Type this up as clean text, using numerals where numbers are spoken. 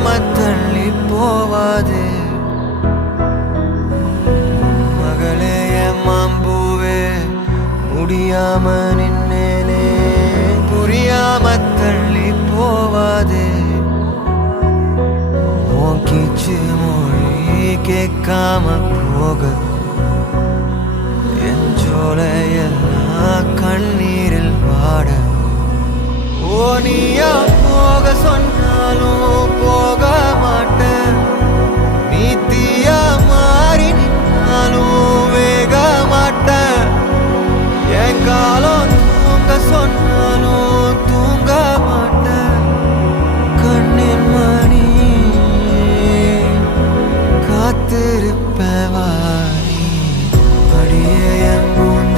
தள்ளி போவாது மகளே என் மாம்பூவே முடியாம நின்னேனே புரியாம தள்ளி போவாது உன் கீச்சு மொழி கேட்காம போக